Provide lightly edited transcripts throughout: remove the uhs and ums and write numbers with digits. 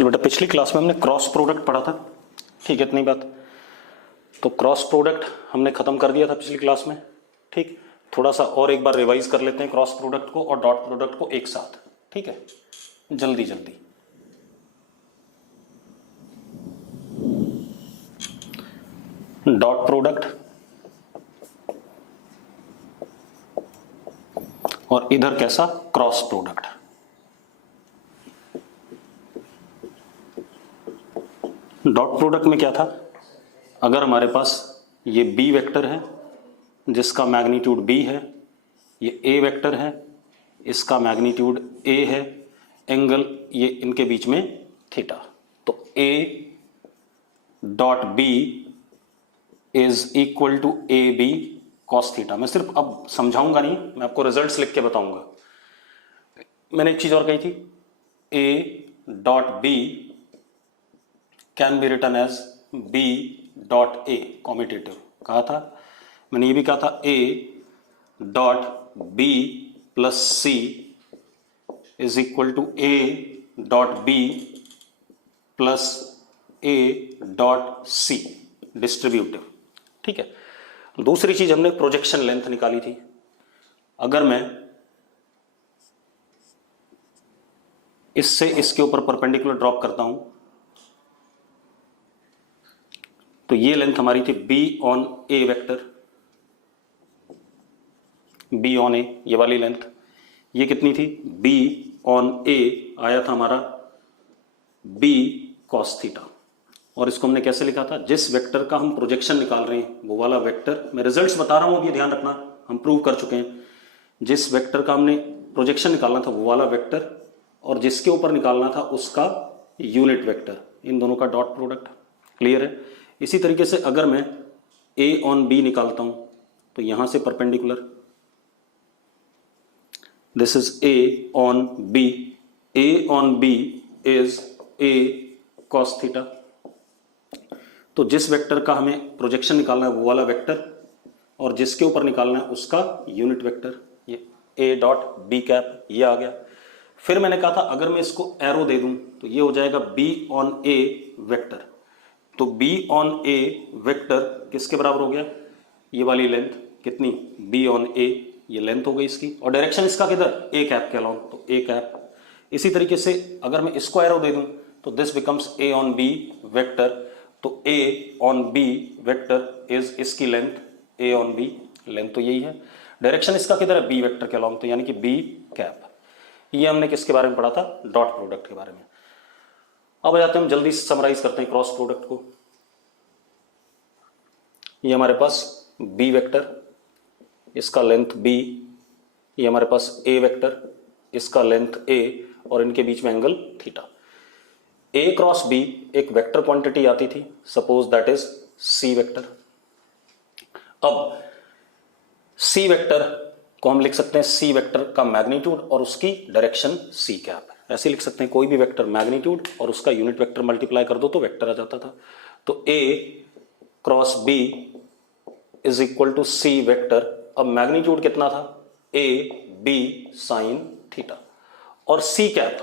चलो बेटा, पिछली क्लास में हमने क्रॉस प्रोडक्ट पढ़ा था, ठीक है, इतनी बात। तो क्रॉस प्रोडक्ट हमने खत्म कर दिया था पिछली क्लास में, ठीक। थोड़ा सा और एक बार रिवाइज कर लेते हैं क्रॉस प्रोडक्ट को और डॉट प्रोडक्ट को एक साथ, ठीक है, जल्दी जल्दी। डॉट प्रोडक्ट और इधर कैसा क्रॉस प्रोडक्ट। डॉट प्रोडक्ट में क्या था, अगर हमारे पास ये बी वेक्टर है जिसका मैग्नीट्यूड बी है, ये ए वेक्टर है इसका मैग्नीट्यूड ए है, एंगल ये इनके बीच में थीटा, तो A dot B is equal to A B cos theta. मैं सिर्फ अब समझाऊंगा नहीं, मैं आपको रिजल्ट्स लिख के बताऊंगा। मैंने एक चीज और कही थी, A dot B can be written as B dot A, commutative कहा था। मैंने ये भी कहा था A dot B plus C is equal to A dot B plus A dot C, distributive, ठीक है। दूसरी चीज हमने प्रोजेक्शन लेंथ निकाली थी। अगर मैं इससे इसके ऊपर परपेंडिकुलर ड्रॉप करता हूं तो ये लेंथ हमारी थी B on A vector, B on A, ये वाली लेंथ, ये कितनी थी, बी ऑन ए आया था हमारा बी कॉस थीटा। और इसको हमने कैसे लिखा था, जिस वेक्टर का हम प्रोजेक्शन निकाल रहे हैं वो वाला वेक्टर, मैं रिजल्ट्स बता रहा हूं, अभी ध्यान रखना, हम प्रूव कर चुके हैं। जिस वेक्टर का हमने प्रोजेक्शन निकालना था वो वाला वेक्टर, और जिसके ऊपर निकालना था उसका यूनिट वेक्टर, इन दोनों का डॉट प्रोडक्ट। क्लियर है। इसी तरीके से अगर मैं ए ऑन बी निकालता हूं तो यहां से perpendicular, this is A on B, A on B is A cos theta. तो जिस वेक्टर का हमें प्रोजेक्शन निकालना है वो वाला वेक्टर, और जिसके ऊपर निकालना है उसका यूनिट वेक्टर, ये ए डॉट बी कैप, ये आ गया। फिर मैंने कहा था अगर मैं इसको एरो दे दूं तो ये हो जाएगा बी ऑन ए वेक्टर। तो बी ऑन ए वेक्टर किसके बराबर हो गया, ये वाली लेंथ कितनी, बी ऑन ए, ये लेंथ हो गई इसकी, और डायरेक्शन इसका किधर, ए कैप के अलोंग, तो ए कैप। इसी तरीके से अगर मैं इसको एरो दे दूं तो this becomes A on B vector, तो A on B vector is इसकी length, A on B length तो यही है, डायरेक्शन इसका किधर है, बी वेक्टर के अलोंग, तो यानी कि बी कैप। ये हमने किसके बारे में पढ़ा था, डॉट प्रोडक्ट के बारे में। अब आ जाते हैं, हम जल्दी समराइज करते हैं क्रॉस प्रोडक्ट को। ये हमारे पास बी वेक्टर, इसका लेंथ बी, ये हमारे पास ए वेक्टर, इसका लेंथ ए, और इनके बीच में angle theta. A cross B एक वेक्टर क्वांटिटी आती थी, suppose that is C vector. अब सी वेक्टर को हम लिख सकते हैं सी वेक्टर का मैग्नीट्यूड और उसकी डायरेक्शन सी कैप, ऐसे लिख सकते हैं। कोई भी वेक्टर मैग्नीट्यूड और उसका यूनिट वेक्टर मल्टीप्लाई कर दो तो वेक्टर आ जाता था। तो A cross B is equal to C vector. अब मैग्नीट्यूड कितना था, ए बी साइन थीटा, और सी कैप,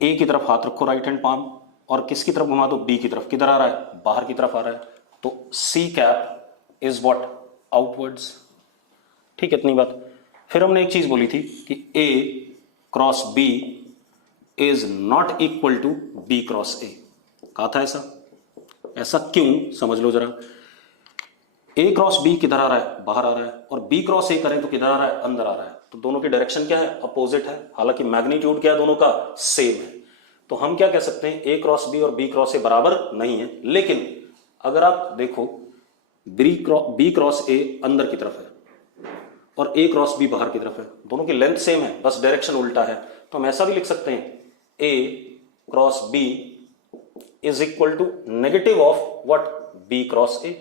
ए की तरफ हाथ रखो राइट हैंड पाम, और किसकी तरफ घुमा दो, बी की तरफ, किधर आ रहा है, बाहर की तरफ आ रहा है, तो C cap is what, outwards, ठीक है, इतनी बात। फिर हमने एक चीज बोली थी कि A cross B is not equal to B cross A, कहा था ऐसा। ऐसा क्यों, समझ लो जरा। ए क्रॉस बी किधर आ रहा है, बाहर आ रहा है, और बी क्रॉस ए करें तो किधर आ रहा है, अंदर आ रहा है, तो दोनों की डायरेक्शन क्या है, अपोजिट है। हालांकि मैग्नीट्यूड क्या है, दोनों का सेम है। तो हम क्या कह सकते हैं, ए क्रॉस बी और बी क्रॉस ए बराबर नहीं है। लेकिन अगर आप देखो, बी क्रॉस ए अंदर की तरफ है और ए क्रॉस बी बाहर की तरफ है, दोनों की लेंथ सेम है, बस डायरेक्शन उल्टा है। तो हम ऐसा भी लिख सकते हैं, A cross B is equal to negative of what, B cross A,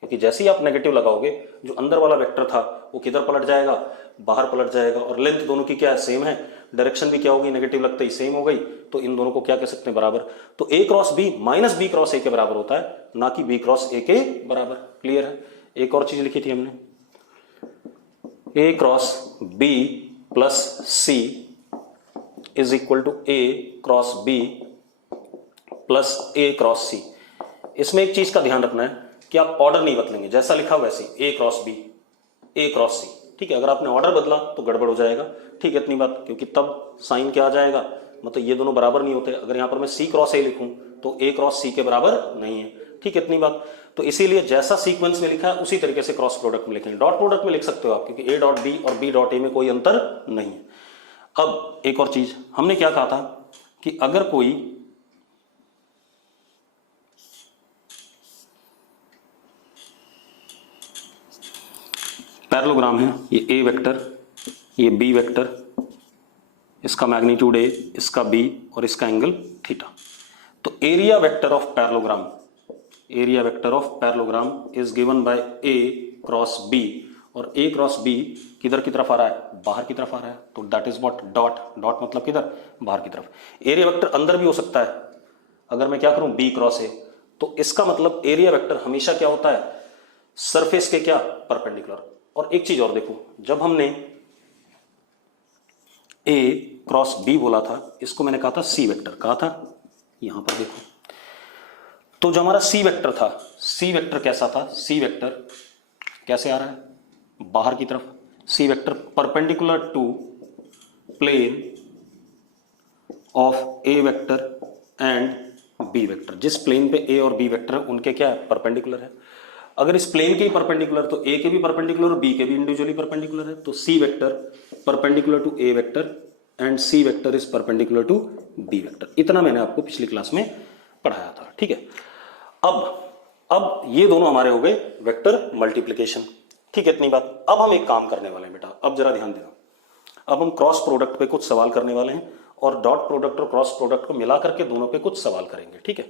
क्योंकि जैसे ही आप नेगेटिव लगाओगे जो अंदर वाला वेक्टर था वो किधर पलट जाएगा, बाहर पलट जाएगा, और लेंथ दोनों की क्या है, सेम है, डायरेक्शन भी क्या होगी, नेगेटिव लगते ही सेम हो गई, तो इन दोनों को क्या कह सकते हैं, बराबर। तो A cross B minus B cross A के बराबर होता है, ना कि बी क्रॉस ए के बराबर। क्लियर है। एक और चीज लिखी थी हमने, A cross B plus C is equal to A cross B plus A cross C. इसमें एक चीज का ध्यान रखना है कि आप ऑर्डर नहीं बदलेंगे, जैसा लिखा वैसे ए क्रॉस बी, ए क्रॉस सी, ठीक है। अगर आपने ऑर्डर बदला तो गड़बड़ हो जाएगा, ठीक है, इतनी बात, क्योंकि तब साइन क्या आ जाएगा, मतलब ये दोनों बराबर नहीं होते। अगर यहाँ पर मैं सी क्रॉस ए लिखूं तो ए क्रॉस सी के बराबर नहीं है, ठीक है, इतनी बात। तो इसीलिए जैसा सीक्वेंस में लिखा है उसी तरीके से क्रॉस प्रोडक्ट में लिखेंगे। डॉट प्रोडक्ट में लिख सकते हो आप, क्योंकि ए डॉट बी और बी डॉट ए में कोई अंतर नहीं है। अब एक और चीज, हमने क्या कहा था कि अगर कोई पैरेललोग्राम है, ये ए वेक्टर, ये बी वेक्टर, इसका मैग्नीट्यूड ए, इसका बी और इसका एंगल थीटा। तो area vector of parallelogram, area vector of parallelogram is given by A cross B, और ए क्रॉस बी किधर की तरफ आ रहा है, बाहर की तरफ आ रहा है, तो that is what, dot, dot मतलब किधर, बाहर की तरफ। एरिया वेक्टर अंदर भी हो सकता है, अगर मैं क्या करूं बी क्रॉस ए, तो इसका मतलब एरिया वेक्टर हमेशा क्या होता है, सरफेस के क्या, परपेंडिकुलर। और एक चीज और देखो, जब हमने ए क्रॉस बी बोला था, इसको मैंने कहा था सी वेक्टर, कहा था, यहां पर देखो, तो जो हमारा सी वेक्टर था, सी वेक्टर कैसा था, सी वेक्टर कैसे आ रहा है, बाहर की तरफ। C vector perpendicular to plane of A vector and B vector. जिस प्लेन पे ए और बी वेक्टर है उनके क्या है, परपेंडिकुलर है। अगर इस प्लेन के ही परपेंडिकुलर, तो ए के भी परपेंडिकुलर और बी के भी इंडिविजुअली परपेंडिकुलर है। तो C vector perpendicular to A vector and C vector is perpendicular to B vector. इतना मैंने आपको पिछली क्लास में पढ़ाया था, ठीक है। अब ये दोनों हमारे हो गए वेक्टर मल्टीप्लिकेशन, ठीक है, इतनी बात। अब हम एक काम करने वाले हैं बेटा, अब जरा ध्यान देना। अब हम क्रॉस प्रोडक्ट पे कुछ सवाल करने वाले हैं, और डॉट प्रोडक्ट और क्रॉस प्रोडक्ट को मिला करके दोनों पे कुछ सवाल करेंगे, ठीक है।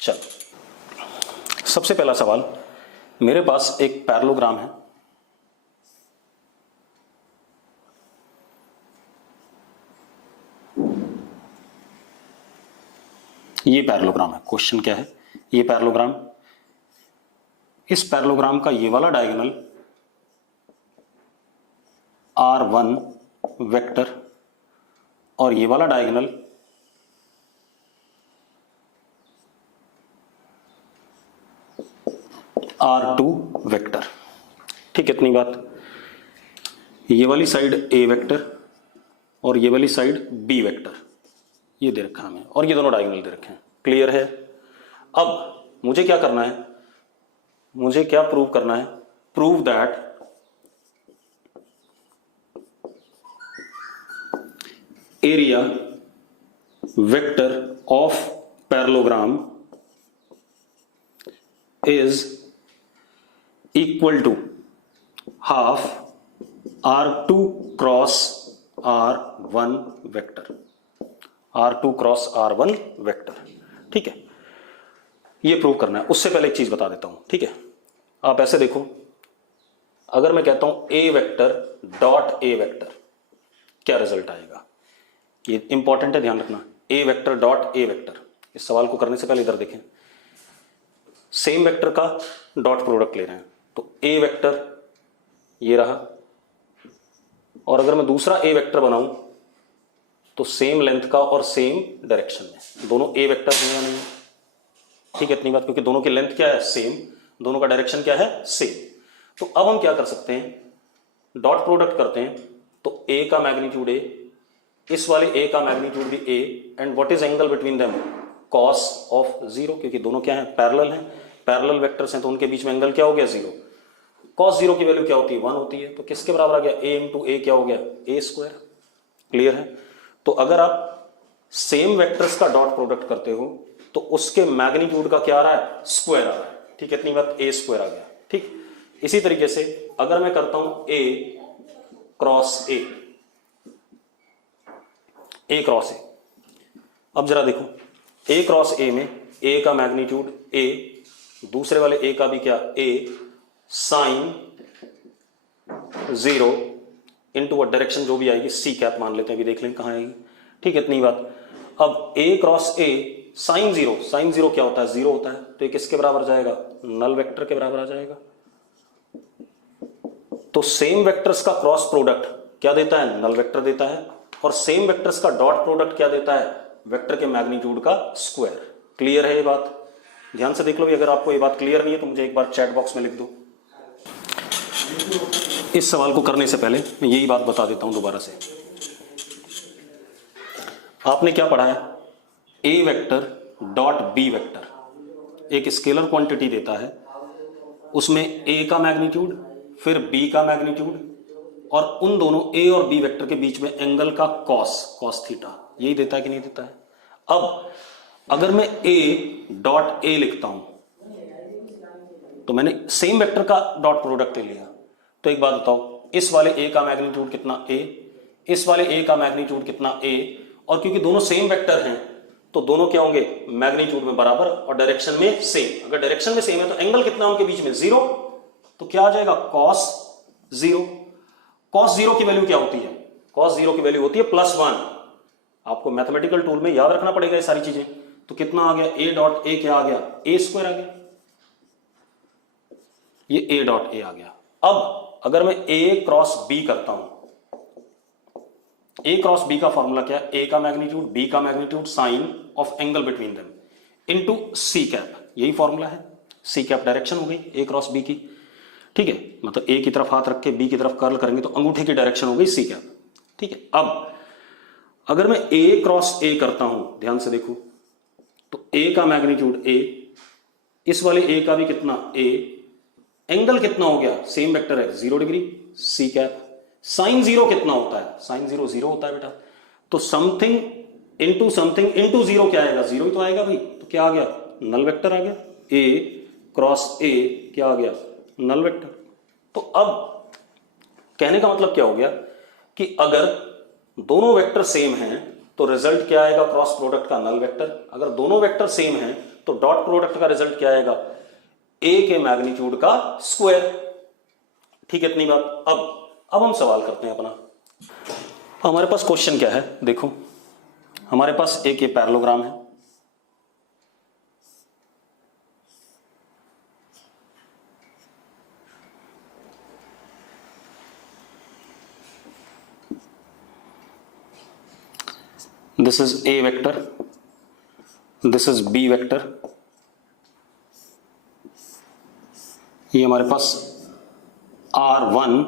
चलो, सबसे पहला सवाल, मेरे पास एक पैरेललोग्राम है, ये पैरेललोग्राम है। क्वेश्चन क्या है, ये पैरेललोग्राम, इस पैरेललोग्राम का ये वाला डायगोनल R1 वेक्टर और ये वाला डायगोनल R2 वेक्टर, ठीक है, इतनी बात। ये वाली साइड A वेक्टर और ये वाली साइड B वेक्टर, ये दे रखा हमें, और ये दोनों डायगोनल दे रखे हैं, क्लियर है। अब मुझे क्या करना है, मुझे क्या प्रूव करना है, prove that area vector of parallelogram is equal to half R2 cross R1 vector, R2 cross R1 vector, ठीक है। ये प्रूव करना है। उससे पहले एक चीज बता देता हूं, ठीक है। आप ऐसे देखो, अगर मैं कहता हूं ए वेक्टर डॉट ए वेक्टर, क्या रिजल्ट आएगा, ये इंपॉर्टेंट है, ध्यान रखना। ए वेक्टर डॉट ए वेक्टर, इस सवाल को करने से पहले इधर देखें, सेम वेक्टर का डॉट प्रोडक्ट ले रहे हैं, तो ए वेक्टर ये रहा, और अगर मैं दूसरा ए वेक्टर बनाऊं तो सेम लेंथ का और सेम डायरेक्शन में, दोनों ए वेक्टर हैं या नहीं, ठीक है, इतनी बात, क्योंकि दोनों की लेंथ क्या है, सेम, दोनों का डायरेक्शन क्या है, सेम। तो अब हम क्या कर सकते हैं, डॉट प्रोडक्ट करते हैं, तो ए का मैग्नीट्यूड ए, इस वाले ए का मैग्नीट्यूड भी A, and what is angle between them, cos of zero, क्योंकि दोनों क्या है, पैरेलल हैं, पैरेलल वेक्टर्स हैं, तो उनके बीच में एंगल क्या हो गया, जीरो। कॉस जीरो की वैल्यू क्या होती है, 1 होती है, तो किसके बराबर आ गया, ए इंटू ए क्या हो गया, ए स्क्वायर, क्लियर है। तो अगर आप सेम वेक्टर्स का डॉट प्रोडक्ट करते हो तो उसके मैग्नीट्यूड का क्या आ रहा है, स्क्वायर आ रहा है, ठीक है, इतनी बात, ए स्क्वायर आ गया, ठीक। इसी तरीके से अगर मैं करता हूं A cross A, A cross ए, अब जरा देखो, ए क्रॉस ए में ए का मैग्नीट्यूड ए, दूसरे वाले ए का भी क्या, ए, साइन 0 इनटू व्हाट डायरेक्शन जो भी आएगी, सी कैप मान लेते हैं, अभी देख लें कहां आएगी, ठीक है, इतनी बात। अब ए क्रॉस ए साइन 0, साइन 0 क्या होता है, 0 होता है, तो ये किसके बराबर जाएगा, नल वेक्टर के बराबर आ जाएगा। तो सेम वेक्टर्स का क्रॉस प्रोडक्ट क्या देता है, नल वेक्टर देता है, और सेम वेक्टर्स का डॉट प्रोडक्ट क्या देता है, वेक्टर के मैग्नीट्यूड का स्क्वायर, क्लियर है ये बात? ध्यान से देख लो, अगर आपको ये बात क्लियर नहीं है तो मुझे एक बार चैट बॉक्स में लिख दो। इस सवाल को करने से पहले मैं यही बात बता देता हूं दोबारा से। आपने क्या पढ़ा है? ए वेक्टर डॉट बी वेक्टर एक स्केलर क्वांटिटी देता है, उसमें ए का मैग्नीट्यूड फिर बी का मैग्नीट्यूड और उन दोनों ए और बी वेक्टर के बीच में एंगल का कॉस थीटा, यही देता है कि नहीं देता है? अब अगर मैं ए डॉट ए लिखता हूं तो मैंने सेम वेक्टर का डॉट प्रोडक्ट ले लिया। तो एक बात बताओ, इस वाले ए का मैग्नीट्यूड कितना ए, इस वाले ए का मैग्नीट्यूड कितना ए, और क्योंकि दोनों सेम वेक्टर हैं तो दोनों क्या होंगे? मैग्नीट्यूड में बराबर और डायरेक्शन में सेम। अगर डायरेक्शन में सेम है तो एंगल कितना उनके बीच में? 0। तो क्या आ जाएगा? cos 0। cos 0 की वैल्यू क्या होती है? cos 0 की वैल्यू होती है +1। आपको मैथमेटिकल टूल में याद रखना पड़ेगा ये सारी चीजें। तो कितना आ गया? ए डॉट ए क्या आ गया? ए स्क्वायर आ गया, ये ए डॉट ए आ गया। अब अगर मैं ए क्रॉस बी करता हूं, ए क्रॉस बी का फॉर्मूला क्या है? ए का मैग्नीट्यूड बी का magnitude sine of angle between them into C cap, यही फॉर्मूला है। सी कैप डायरेक्शन हो गई ए क्रॉस बी की, ठीक है? मतलब ए की तरफ हाथ रख के बी की तरफ कर्ल करेंगे तो अंगूठे की डायरेक्शन हो गई सी कैप, ठीक है? अब अगर मैं ए क्रॉस ए करता हूं, ध्यान से देखो, तो ए का मैग्नीट्यूड ए, इस वाले ए का भी कितना? ए, एंगल कितना हो गया? सेम वेक्टर है 0 डिग्री, सी कैप। साइन 0 कितना होता है? साइन 0 0 होता है बेटा। तो समथिंग इंटू 0 क्या आएगा? 0 ही तो आएगा भाई। तो क्या आ गया? नल वेक्टर आ गया। ए क्रॉस ए क्या आ गया? Null vector. तो अब कहने का मतलब क्या हो गया कि अगर दोनों वेक्टर सेम हैं तो रिजल्ट क्या आएगा? क्रॉस प्रोडक्ट का नल वेक्टर। अगर दोनों वेक्टर सेम हैं तो डॉट प्रोडक्ट का रिजल्ट क्या आएगा? ए के मैग्नीट्यूड का स्क्वायर। ठीक है इतनी बात। अब हम सवाल करते हैं अपना। हमारे पास क्वेश्चन क्या है? देखो, हमारे पास एक ये पैरेललोग्राम है, this is A vector, this is B vector, ये हमारे पास R1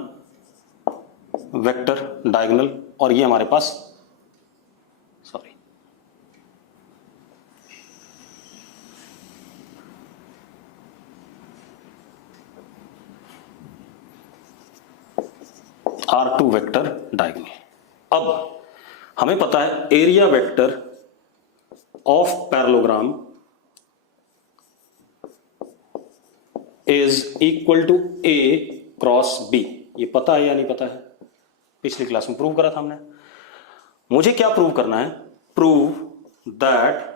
वेक्टर डायगोनल, और ये हमारे पास R2 वेक्टर डायगोनल। अब हमें पता है area vector of parallelogram is equal to A cross B. ये पता है या नहीं पता है? पिछली क्लास में प्रूव करा था हमने। मुझे क्या प्रूव करना है? Prove that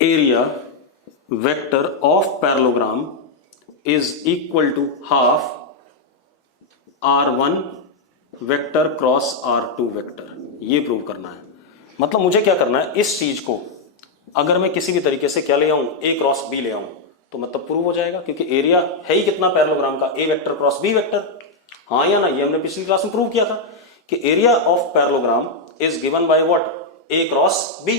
area vector of parallelogram is equal to half R1 vector cross R2 vector. ये प्रूव करना है। मतलब मुझे क्या करना है, इस चीज को अगर मैं किसी भी तरीके से क्या ले आऊं, ए क्रॉस बी ले आऊं, तो मतलब प्रूव हो जाएगा, क्योंकि एरिया है ही कितना पैरेललोग्राम का? ए वेक्टर क्रॉस बी वेक्टर। हाँ या ना? ये हमने पिछली क्लास में प्रूव किया था कि area of parallelogram is given by what? A cross B,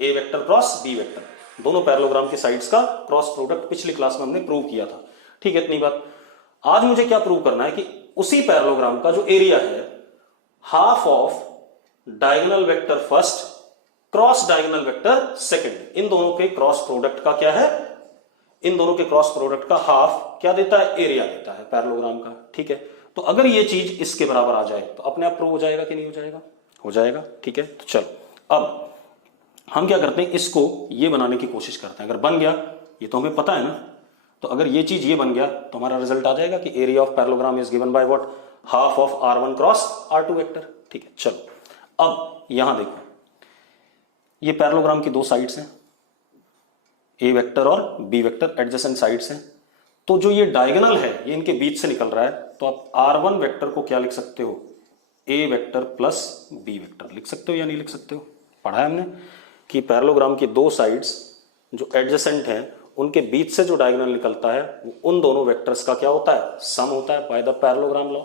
A vector cross B vector. दोनों पैरेललोग्राम की साइड्स का क्रॉस प्रोडक्ट पिछली क्लास में हमने प्रूव किया था। ठीक है इतनी बात। आज मुझे क्या प्रूव करना है कि उसी पैरेललोग्राम का जो एरिया है, half of diagonal vector first cross diagonal vector second, इन दोनों के क्रॉस प्रोडक्ट का क्या है? इन दोनों के क्रॉस प्रोडक्ट का हाफ क्या देता है? एरिया देता है पैरेललोग्राम का। ठीक है, तो अगर ये चीज इसके बराबर आ जाए तो अपने आप प्रूव हो जाएगा कि नहीं हो जाएगा? हो जाएगा। ठीक है, तो चलो अब हम क्या करते हैं, इसको ये बनाने की कोशिश करते हैं। अगर बन गया, ये तो हमें पता है ना, तो अगर ये चीज ये बन गया तो हमारा रिजल्ट आ जाएगा कि area of parallelogram is given by what? Half of R1 cross R2 vector. ठीक है, चलो अब यहां देखो, ये पैरेललोग्राम की दो साइड्स हैं, ए वेक्टर और बी वेक्टर एडजेसेंट साइड्स हैं। तो जो ये डायगोनल है ये इनके बीच से निकल रहा है, तो आप R1 वेक्टर को क्या लिख सकते हो? ए वेक्टर प्लस बी वेक्टर लिख सकते हो या नहीं लिख सकते हो? पढ़ा है हमने कि पैरेललोग्राम की दो साइड्स जो एडजेसेंट हैं उनके बीच से जो डायगोनल निकलता है वो उन दोनों वेक्टर्स का क्या होता है? सम होता है बाय द पैरेललोग्राम लॉ।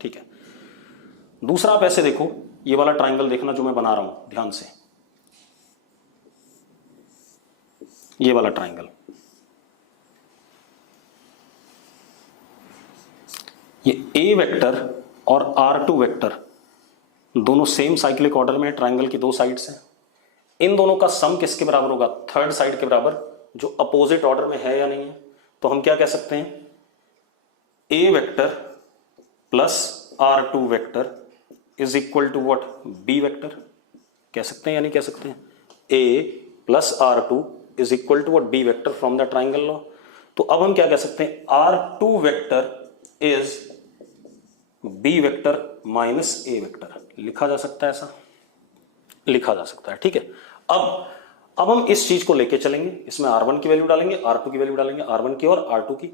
ठीक है, दूसरा आप ऐसे देखो, ये वाला ट्राइंगल देखना जो मैं बना रहा हूं ध्यान से, ये वाला ट्राइंगल, ये ए वेक्टर और R2 वेक्टर दोनों सेम साइक्लिक ऑर्डर में, ट्राइंगल की दो साइड्स हैं, इन दोनों का सम किसके बराबर होगा? थर्ड साइड के बराबर, जो अपोजिट ऑर्डर में है या नहीं है। तो हम क्या कह सकते हैं? A vector plus R2 vector is equal to what? B vector. कह सकते हैं या नहीं कह सकते हैं? A plus R2 is equal to what? B vector from the triangle law. तो अब हम क्या कह सकते हैं? R2 vector is B vector minus A vector. लिखा जा सकता है, ऐसा लिखा जा सकता है, ठीक है। अब हम इस चीज को लेके चलेंगे, इसमें R1 की वैल्यू डालेंगे, R2 की वैल्यू डालेंगे, R1 की और R2 की,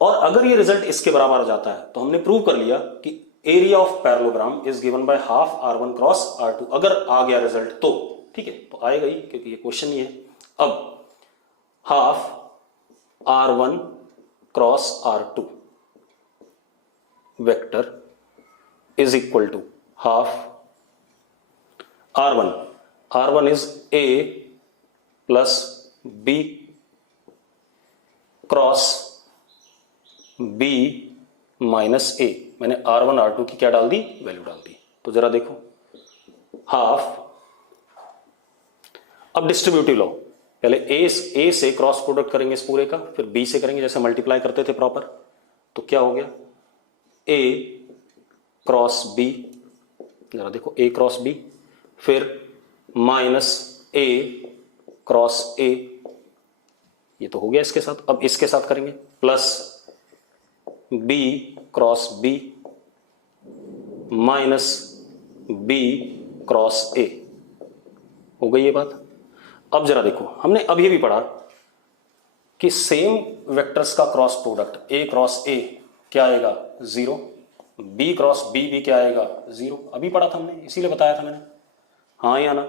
और अगर ये रिजल्ट इसके बराबर आ जाता है तो हमने प्रूव कर लिया कि area of parallelogram is given by half R1 cross R2। अगर आ गया रिजल्ट तो ठीक है, तो आएगा ही क्योंकि ये क्वेश्चन ही है। अब half R1 cross R2 vector is equal to half R1 is A plus B cross B minus A। मैंने R1 R2 की क्या डाल दी? वैल्यू डाल दी। तो जरा देखो, हाफ, अब डिस्ट्रीब्यूटिव लो, पहले A से क्रॉस प्रोडक्ट करेंगे इस पूरे का, फिर B से करेंगे जैसे मल्टीप्लाई करते थे प्रॉपर। तो क्या हो गया? A क्रॉस B, जरा देखो, A क्रॉस B, फिर माइनस A क्रॉस A, ये तो हो गया इसके साथ। अब इसके साथ करेंगे plus B cross B minus B cross A। हो गई ये बात। अब जरा देखो, हमने अब ये भी पढ़ा कि सेम वेक्टर्स का cross product A cross A क्या आएगा? 0, B क्रॉस B भी क्या आएगा? 0। अभी पढ़ा था हमने, इसीलिए बताया था मैंने, हाँ या ना।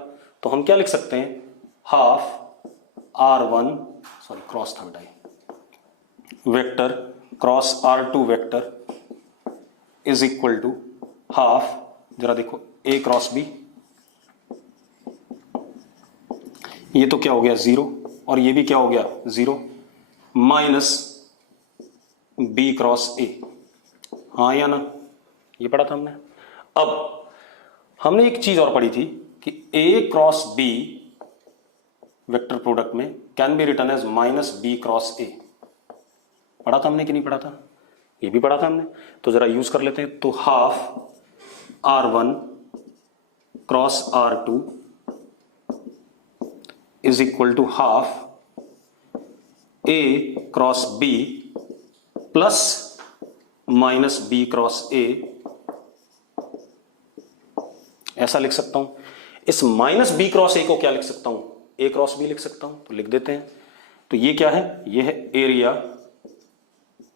तो हम क्या लिख सकते हैं? हाफ R1, सॉरी क्रॉस था बेटा, vector cross R2 vector is equal to half, जरा देखो, A क्रॉस B, ये तो क्या हो गया? 0, और ये भी क्या हो गया? 0, माइनस B क्रॉस A, हाँ या ना, ये पढ़ा था हमने। अब हमने एक चीज और पढ़ी थी कि A cross B vector product में can be written as minus B cross A। पढ़ा था हमने कि नहीं पढ़ा था? ये भी पढ़ा था हमने। तो जरा यूज कर लेते हैं। तो half R1 cross R2 is equal to half A cross B plus minus B cross A, ऐसा लिख सकता हूं। इस माइनस B क्रॉस A को क्या लिख सकता हूं? A क्रॉस B लिख सकता हूं। तो लिख देते हैं। तो ये क्या है? ये है एरिया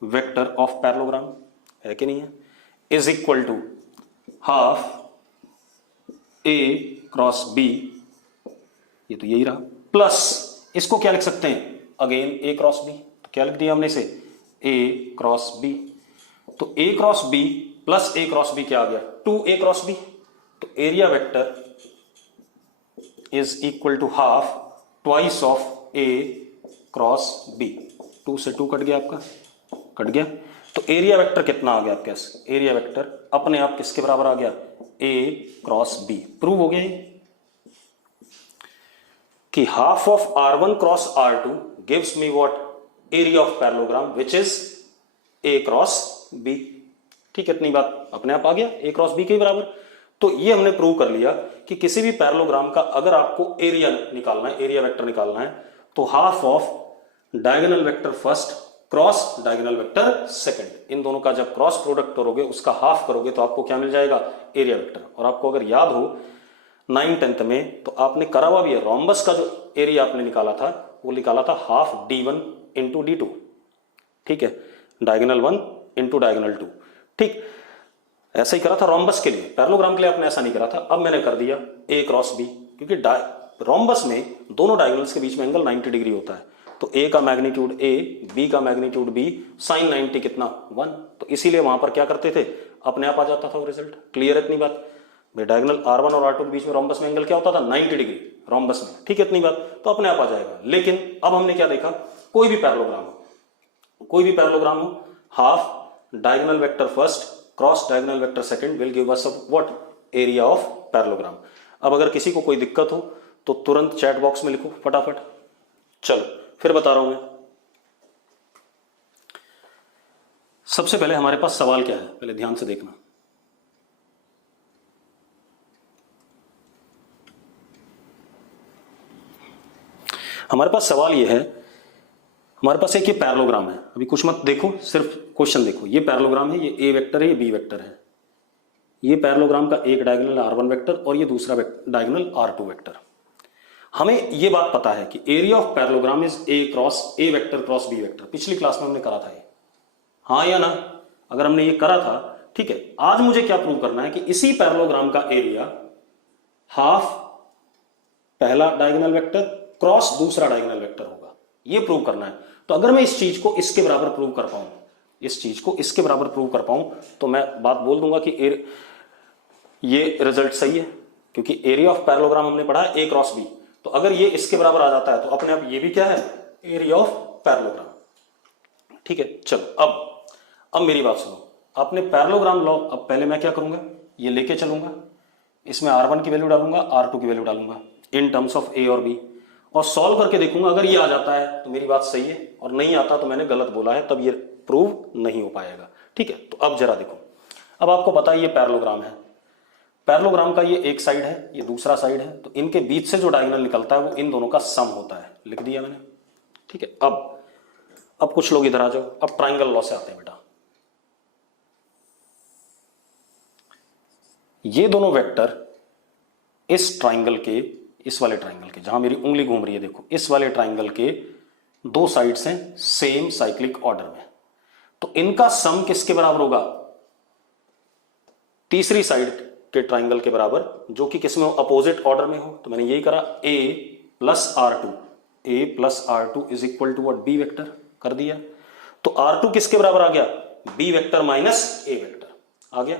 वेक्टर ऑफ पैरेललोग्राम, है कि नहीं है? Is equal to half A cross B, ये तो यही रहा, प्लस इसको क्या लिख सकते हैं? Again A cross B। तो क्या लिख दिया हमने इसे? A cross B। तो A cross B plus A cross B क्या आ गया? 2A cross B। तो area vector is equal to half twice of A cross B। 2 से 2 कट गया, आपका कट गया। तो एरिया वेक्टर कितना आ गया आपके पास? एरिया वेक्टर अपने आप किसके बराबर आ गया? A cross B। प्रूव हो गया ये कि half of R1 cross R2 gives me what? Area of parallelogram which is A cross B। ठीक है, इतनी बात अपने आप आ गया, A क्रॉस B के बराबर। तो ये हमने प्रूव कर लिया कि किसी भी पैरेललोग्राम का अगर आपको एरिया निकालना है, एरिया वेक्टर निकालना है, तो half of diagonal vector first cross diagonal vector second, इन दोनों का जब क्रॉस प्रोडक्ट करोगे, उसका हाफ करोगे, तो आपको क्या मिल जाएगा? Area vector. और आपको अगर याद हो 9th 10th में, तो आपने करा हुआ भी है, रोम्बस का जो एरिया आपने निकाला था वो निकाला था हाफ D1 इंटू D2। ठीक है, डायगोनल 1 इंटू डायगोनल 2। ठीक, ऐसा ही करा था रोम्बस के लिए। पैरेललोग्राम के लिए आपने ऐसा नहीं करा था। अब मैंने कर दिया A क्रॉस B, क्योंकि रोम्बस में दोनों डायगोनल्स के बीच में एंगल 90 डिग्री होता है। तो A का मैग्नीट्यूड A, B का मैग्नीट्यूड B, साइन 90 कितना? 1। तो इसीलिए वहां पर क्या करते थे? अपने आप आ जाता था वो रिजल्ट। क्लियर है इतनी बात? डायगोनल R1 और R2 के बीच में रोम्बस में एंगल क्या होता था? 90 डिग्री। रोम्बस में, ठीक है इतनी बात, तो अपने आप आ जाएगा। लेकिन अब हमने क्या देखा, कोई भी पैरेललोग्राम हो, half diagonal vector first cross diagonal vector second will give us what, area of parallelogram. अब अगर किसी को कोई दिक्कत हो तो तुरंत चैट बॉक्स में लिखो फटाफट। चलो फिर बता रहा हूं मैं। सबसे पहले हमारे पास सवाल क्या है, पहले ध्यान से देखना। हमारे पास सवाल यह है, हमारे पास एक ये पैरेललोग्राम है, अभी कुछ मत देखो, सिर्फ क्वेश्चन देखो। ये पैरेललोग्राम है, ये ए वेक्टर है, ये बी वेक्टर है। ये पैरेललोग्राम का एक डायगोनल r1 वेक्टर और ये दूसरा डायगोनल r2 वेक्टर। हमें ये बात पता है कि area of parallelogram is A vector cross B vector. पिछली क्लास में हमने करा था ये, हाँ या ना? अगर हमने ये करा था, ठीक है। आज मुझे क्या प्रूव करना है कि इसी पैरेललोग्राम का एरिया हाफ पहला डायगोनल वेक्टर क्रॉस दूसरा डायगोनल वेक्टर होगा, ये प्रूव करना है। तो अगर मैं इस चीज को इसके बराबर प्रूव कर पाऊं, इस चीज को इसके बराबर प्रूव कर पाऊं, तो मैं बात बोल दूंगा कि ये रिजल्ट सही है, क्योंकि एरिया ऑफ पैरेललोग्राम हमने पढ़ा है ए क्रॉस बी। तो अगर ये इसके बराबर आ जाता है तो अपने आप ये भी क्या है, एरिया ऑफ पैरेललोग्राम, ठीक है। चलो अब मेरी बात सुनो, आपने पैरेललोग्राम लॉ, अब पहले मैं क्या करूंगा, ये लेके चलूंगा, इसमें r1 की वैल्यू डालूंगा, r2 की वैल्यू डालूंगा इन टर्म्स ऑफ ए और बी, और सॉल्व करके देखूंगा। अगर ये आ जाता है तो मेरी बात सही है, और नहीं आता तो मैंने गलत बोला है, तब ये प्रूव नहीं हो पाएगा, ठीक है। तो अब जरा देखो, अब आपको पता है ये पैरेललोग्राम है, पैरेललोग्राम का ये एक साइड है, ये दूसरा साइड है, तो इनके बीच से जो डायगोनल निकलता है वो इन दोनों का सम होता है, लिख दिया मैंने, ठीक है। अब कुछ लोग इधर आ जाओ, अब ट्राइंगल लॉ से आते हैं बेटा। ये दोनों वेक्टर इस ट्राइंगल के, इस वाले ट्राइंगल के, जहां मेरी उंगली घूम रही है देखो, इस वाले ट्राइंगल के दो साइड्स हैं सेम साइक्लिक ऑर्डर में, तो इनका सम किसके बराबर होगा, तीसरी साइड के ट्राइंगल के बराबर, जो कि किसमें अपोजिट ऑर्डर में हो। तो मैंने यही करा, a plus R two is equal to what, B vector, कर दिया। तो r2 किसके बराबर आ गया, b vector minus a vector आ गया।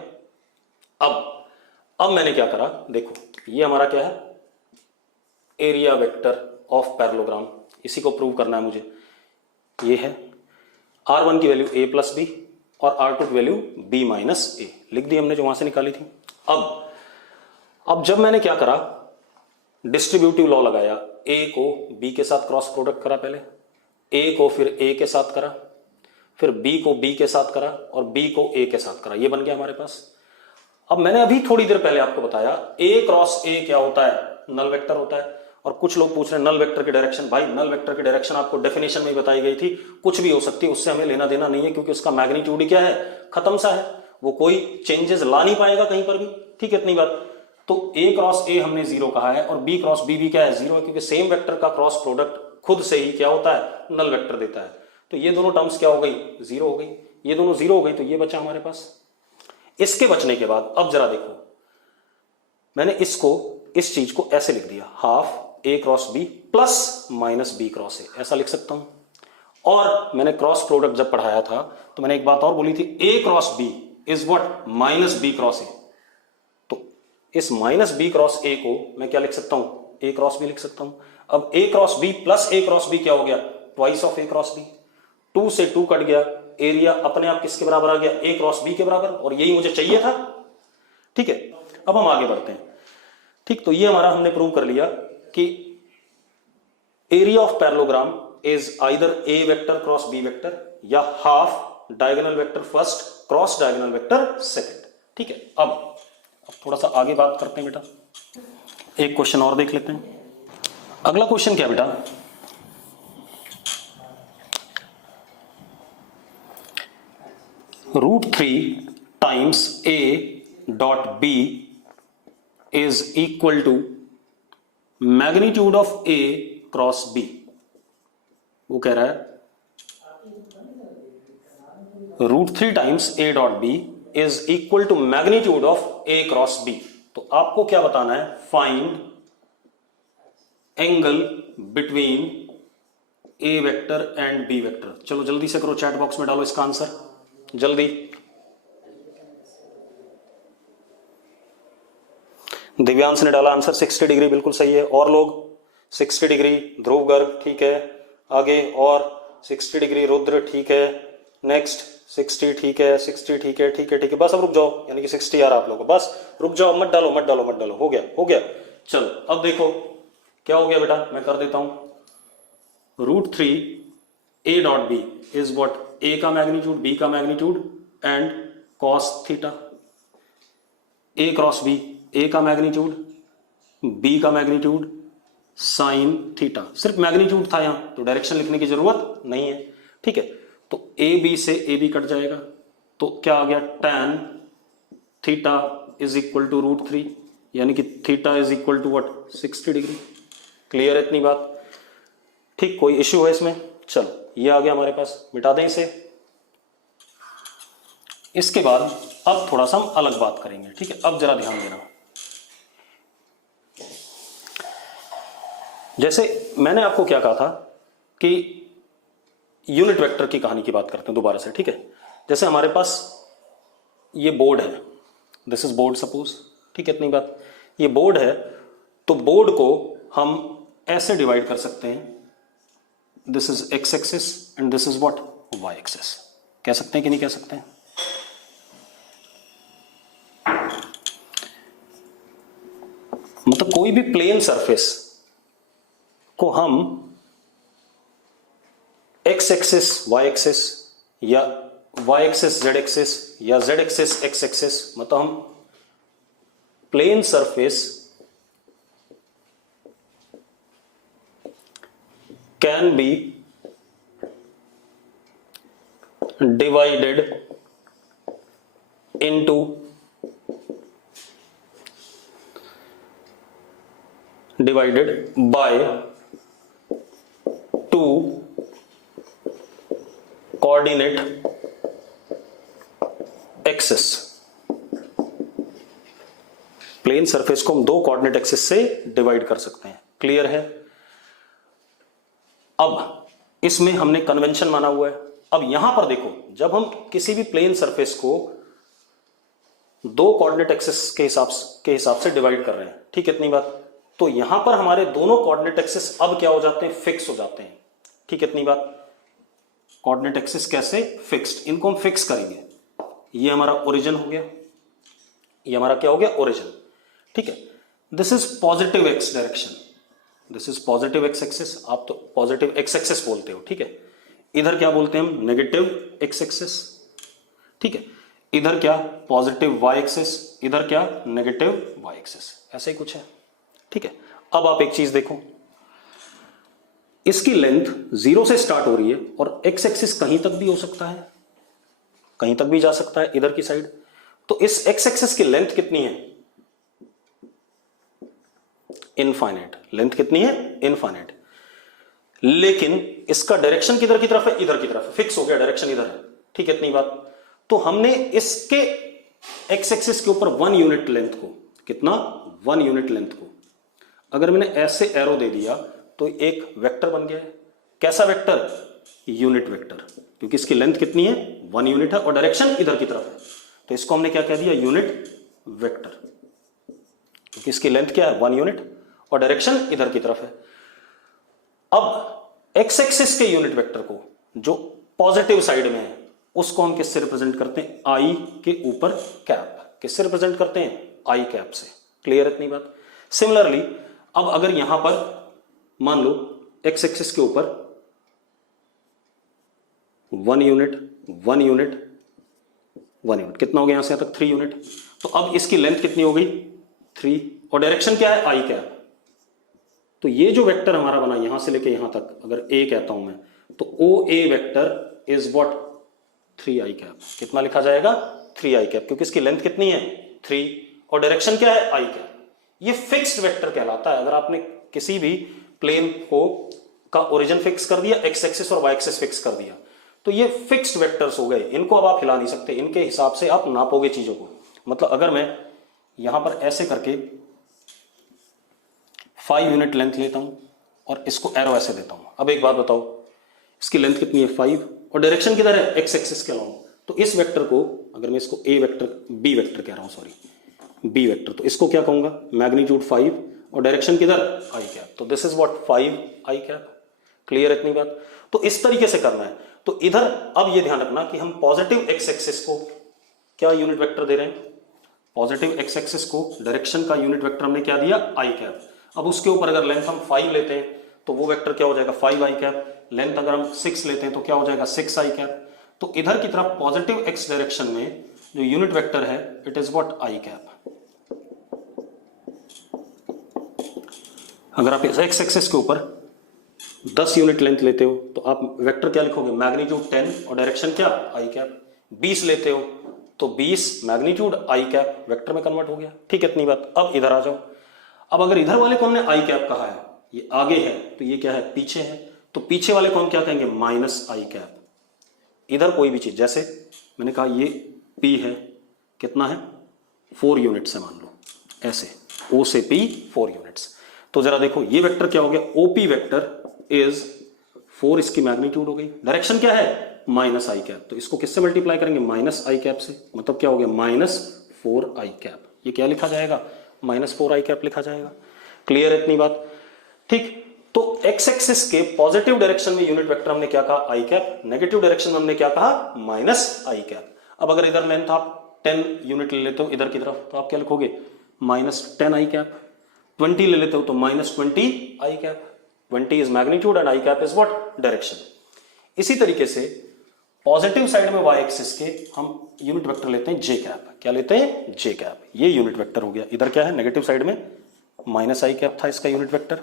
अब मैंने क्या करा, देखो ये हमारा क्या है, एरिया वेक्टर ऑफ पैरेललोग्राम, इसी को प्रूव करना है मुझे। ये है r1 की वैल्यू a प्लस बी और r2 की वैल्यू b माइनस ए, लिख दी हमने जो वहां से निकाली थी। अब जब मैंने क्या करा, डिस्ट्रीब्यूटिव लॉ लगाया, a को b के साथ क्रॉस प्रोडक्ट करा, पहले a को फिर a के साथ करा, फिर b को b के साथ करा और b को a के साथ करा, ये बन गया हमारे पास। अब मैंने अभी थोड़ी देर पहले आपको बताया a क्रॉस a क्या होता है, नल वेक्टर होता है। और कुछ लोग पूछ रहे हैं नल वेक्टर की डायरेक्शन, भाई नल वेक्टर की डायरेक्शन आपको डेफिनेशन में ही बताई गई थी, कुछ भी हो सकती है, उससे हमें लेना देना नहीं है, क्योंकि उसका मैग्नीट्यूड ही क्या है, खत्म सा है, वो कोई चेंजेस ला नहीं पाएगा कहीं पर भी, ठीक है इतनी बात। तो a क्रॉस a हमने जीरो कहा है और b क्रॉस b भी क्या है, जीरो है, क्योंकि सेम वेक्टर का क्रॉस प्रोडक्ट खुद से ही क्या होता है, नल वेक्टर देता है। तो ये दोनों टर्म्स क्या हो गई, जीरो हो गई, ये दोनों जीरो हो गई, तो ये बचा हमारे पास। इसके बचने के बाद अब जरा देखो, मैंने इस चीज को ऐसे लिख दिया, half a cross b plus minus b cross a, ऐसा लिख सकता हूं। और मैंने क्रॉस प्रोडक्ट जब पढ़ाया था तो मैंने एक बात और बोली थी, a cross b is what, minus b cross a। तो इस माइनस b क्रॉस a को मैं क्या लिख सकता हूं, a क्रॉस b लिख सकता हूं। अब a cross b plus a cross b क्या हो गया, twice of a cross b, 2 से 2 कट गया, एरिया अपने आप किसके बराबर आ गया, a क्रॉस b के बराबर, और यही मुझे चाहिए था, ठीक है। अब हम आगे बढ़ते हैं, ठीक। तो ये हमारा हमने प्रूव कर लिया कि area of parallelogram is either a vector cross b vector या half diagonal vector first cross diagonal vector second, ठीक है। अब थोड़ा सा आगे बात करते हैं बेटा, एक क्वेश्चन और देख लेते हैं। अगला क्वेश्चन क्या बेटा, √3 times a dot b is equal to magnitude of a cross b। वो कह रहा है √3 times a dot b is equal to magnitude of a cross b। तो आपको क्या बताना है, find angle between a vector and b vector. चलो जल्दी से करो, चैट बॉक्स में डालो इसका आंसर जल्दी। दिव्यांश ने डाला आंसर 60 डिग्री, बिल्कुल सही है। और लोग 60 डिग्री ध्रुव गर्ग, ठीक है। आगे और 60 डिग्री रुद्र, ठीक है। नेक्स्ट 60, ठीक है। 60, ठीक है, ठीक है, ठीक है। बस अब रुक जाओ, यानी कि 60 आ रहा आप लोगों को, बस रुक जाओ, मत डालो मत डालो मत डालो, हो गया हो गया। चलो अब देखो क्या हो गया बेटा, मैं कर देता हूं। √3 a dot B is what, a का मैग्नीट्यूड, b का magnitude and cos theta. a cross b, a का मैग्नीट्यूड, b का मैग्नीट्यूड, साइन थीटा। सिर्फ मैग्नीट्यूड था यहां, तो डायरेक्शन लिखने की जरूरत नहीं है, ठीक है। तो ए बी से ए बी कट जाएगा, तो क्या आ गया, tan theta is equal to √3, यानी कि theta is equal to what, 60 degree. Clear है इतनी बात, ठीक। कोई इश्यू है इसमें? चलो ये आ गया हमारे पास, मिटा दें इसे। इसके बाद अब थोड़ा सा हम अलग बात करेंगे, ठीक है। अब जरा ध्यान देना, जैसे मैंने आपको क्या कहा था कि यूनिट वेक्टर की कहानी की बात करते हैं दोबारा से, ठीक है। जैसे हमारे पास ये बोर्ड है, दिस इज बोर्ड सपोज, ठीक है, इतनी बात। ये बोर्ड है, तो बोर्ड को हम ऐसे डिवाइड कर सकते हैं, this is X axis and this is what, Y axis. कह सकते हैं कि नहीं कह सकते हैं? मतलब कोई भी प्लेन सरफेस को हम एक्स एक्सिस वाई एक्सिस या वाई एक्सिस जेड एक्सिस या जेड एक्सिस एक्स एक्सिस, मतलब हम plane surface can be divided into divided by two coordinate axis. Plane surface को हम दो कोऑर्डिनेट एक्सिस से डिवाइड कर सकते हैं। क्लियर है? अब इसमें हमने कन्वेंशन माना हुआ है। अब यहां पर देखो, जब हम किसी भी प्लेन सरफेस को दो कोऑर्डिनेट एक्सिस के हिसाब से डिवाइड कर रहे हैं, ठीक है, इतनी बात। तो यहां पर हमारे दोनों कोऑर्डिनेट एक्सिस अब क्या हो जाते हैं, फिक्स हो जाते हैं, ठीक है, इतनी बात। कोऑर्डिनेट एक्सिस कैसे फिक्स्ड, इनको हम फिक्स करेंगे। ये हमारा ओरिजिन हो गया, ये हमारा क्या हो गया, ओरिजिन, ठीक है। This is positive x direction, this is positive x axis, आप तो पॉजिटिव एक्स एक्सिस बोलते हो, ठीक है। इधर क्या बोलते हैं हम, नेगेटिव एक्स एक्सिस, ठीक है। इधर क्या, पॉजिटिव वाई एक्सिस, इधर क्या, नेगेटिव वाई एक्सिस, ऐसे ही कुछ है, ठीक है। अब आप एक चीज देखो, इसकी लेंथ 0 से स्टार्ट हो रही है और एक्स एक्सिस कहीं तक भी हो सकता है, कहीं तक भी जा सकता है इधर की साइड। तो इस एक्स एक्सिस की लेंथ कितनी है, इनफाइनाइट। लेंथ कितनी है, इनफाइनाइट। लेकिन इसका डायरेक्शन किधर की तरफ है, इधर की तरफ, फिक्स हो गया, डायरेक्शन इधर है, ठीक है, इतनी बात। तो हमने इसके एक्स एक्सिस के ऊपर 1 यूनिट लेंथ को, कितना, 1 यूनिट लेंथ को अगर मैंने ऐसे एरो दे दिया तो एक वेक्टर बन गया है। कैसा वेक्टर, यूनिट वेक्टर, क्योंकि इसकी लेंथ कितनी है, 1 यूनिट है और डायरेक्शन इधर की तरफ है। तो इसको हमने क्या कह दिया, यूनिट वेक्टर, क्योंकि इसकी लेंथ क्या है, 1 यूनिट और डायरेक्शन इधर की तरफ है। अब एक्स एक्सिस के यूनिट वेक्टर को जो पॉजिटिव साइड में है उसको हम किससे रिप्रेजेंट करते हैं, आई के ऊपर कैप। किससे रिप्रेजेंट करते हैं, आई कैप से। क्लियर इतनी बात। सिमिलरली अब अगर यहां पर मान लो एक्स एक्सिस के ऊपर 1 यूनिट 1 यूनिट 1 यूनिट, कितना हो गया यहां से यहां तक, 3 यूनिट। तो अब इसकी लेंथ कितनी हो गई, 3, और डायरेक्शन क्या है, आई कैप। तो ये जो वेक्टर हमारा बना यहां से लेके यहां तक, अगर ए कहता हूं मैं, तो O A vector is what, 3i cap. कितना लिखा जाएगा, 3i कैप, क्योंकि इसकी लेंथ कितनी है, 3, और डायरेक्शन क्या है, आई कैप। ये फिक्स्ड वेक्टर कहलाता है। अगर आपने किसी भी प्लेन को का ओरिजिन फिक्स कर दिया, एक्स एक्सिस और वाई एक्सिस फिक्स कर दिया, तो ये फिक्स्ड वेक्टर्स हो गए। इनको अब आप हिला नहीं सकते, इनके हिसाब से आप नापोगे चीजों को। मतलब अगर मैं यहां पर ऐसे करके 5 यूनिट लेंथ लेता हूं और इसको एरो ऐसे देता हूं, अब एक बात बताओ, इसकी लेंथ कितनी है, 5, और डायरेक्शन किधर है, एक्स एक्सिस के अलाउंग। तो इस वेक्टर को अगर मैं इसको ए वेक्टर, बी वेक्टर कह रहा हूं, सॉरी, बी वेक्टर, तो इसको क्या कहूंगा, मैग्नीट्यूड 5 और डायरेक्शन किधर, आई कैप, तो this is what 5 I cap. Clear इतनी बात। तो इस तरीके से करना है। तो इधर अब ये ध्यान रखना कि हम पॉजिटिव एक्स एक्सिस को क्या यूनिट वेक्टर दे रहे हैं, पॉजिटिव एक्स एक्सिस को डायरेक्शन का यूनिट वेक्टर हमने क्या दिया, आई कैप। अब उसके ऊपर अगर लेंथ हम 5 लेते हैं तो वो वेक्टर क्या हो जाएगा, 5 आई कैप। लेंथ अगर हम 6 लेते हैं तो क्या हो जाएगा, 6 आई कैप। तो इधर की तरफ पॉजिटिव एक्स डायरेक्शन में जो यूनिट वेक्टर है it is what, I cap. अगर आप एक्स एक्सिस के ऊपर 10 यूनिट लेंथ लेते हो तो आप वेक्टर क्या लिखोगे, मैग्नीट्यूड 10 और डायरेक्शन क्या, आई कैप। 20 लेते हो तो 20 मैग्नीट्यूड आई कैप, वेक्टर में कन्वर्ट हो गया। ठीक है, इतनी बात। अब इधर आ जाओ। अब अगर इधर वाले को हमने आई कैप कहा है, ये आगे है तो ये क्या है, पीछे है, तो पीछे वाले को हम क्या कहेंगे, माइनस आई कैप। इधर कोई भी चीज, जैसे मैंने कहा ये P है, कितना है, 4 यूनिट्स है मान लो, ऐसे O से P 4 यूनिट्स। तो जरा देखो ये वेक्टर क्या हो गया, OP वेक्टर इज 4, इसकी मैग्नीट्यूड हो गई, डायरेक्शन क्या है, माइनस आई कैप। तो इसको किससे मल्टीप्लाई करेंगे, माइनस आई कैप से, मतलब क्या हो गया, -4 आई कैप। ये क्या लिखा जाएगा, -4 आई कैप लिखा जाएगा। क्लियर इतनी बात। ठीक, तो एक्स एक्सिस के पॉजिटिव डायरेक्शन में यूनिट वेक्टर हमने क्या कहा, आई कैप। नेगेटिव डायरेक्शन में हमने क्या कहा, माइनस आई कैप। अब अगर इधर लेंथ आप 10 यूनिट ले लेते हो इधर की तरफ तो आप क्या लिखोगे, -10 आई कैप। 20 ले लेते हो तो -20 I cap. 20 is magnitude and I cap is what, direction. इसी तरीके से पॉजिटिव साइड में वाई एक्सिस के हम यूनिट वेक्टर लेते हैं जे कैप। क्या लेते हैं, जे कैप। ये यूनिट वेक्टर हो गया। इधर क्या है, नेगेटिव साइड में माइनस आई कैप था इसका unit vector.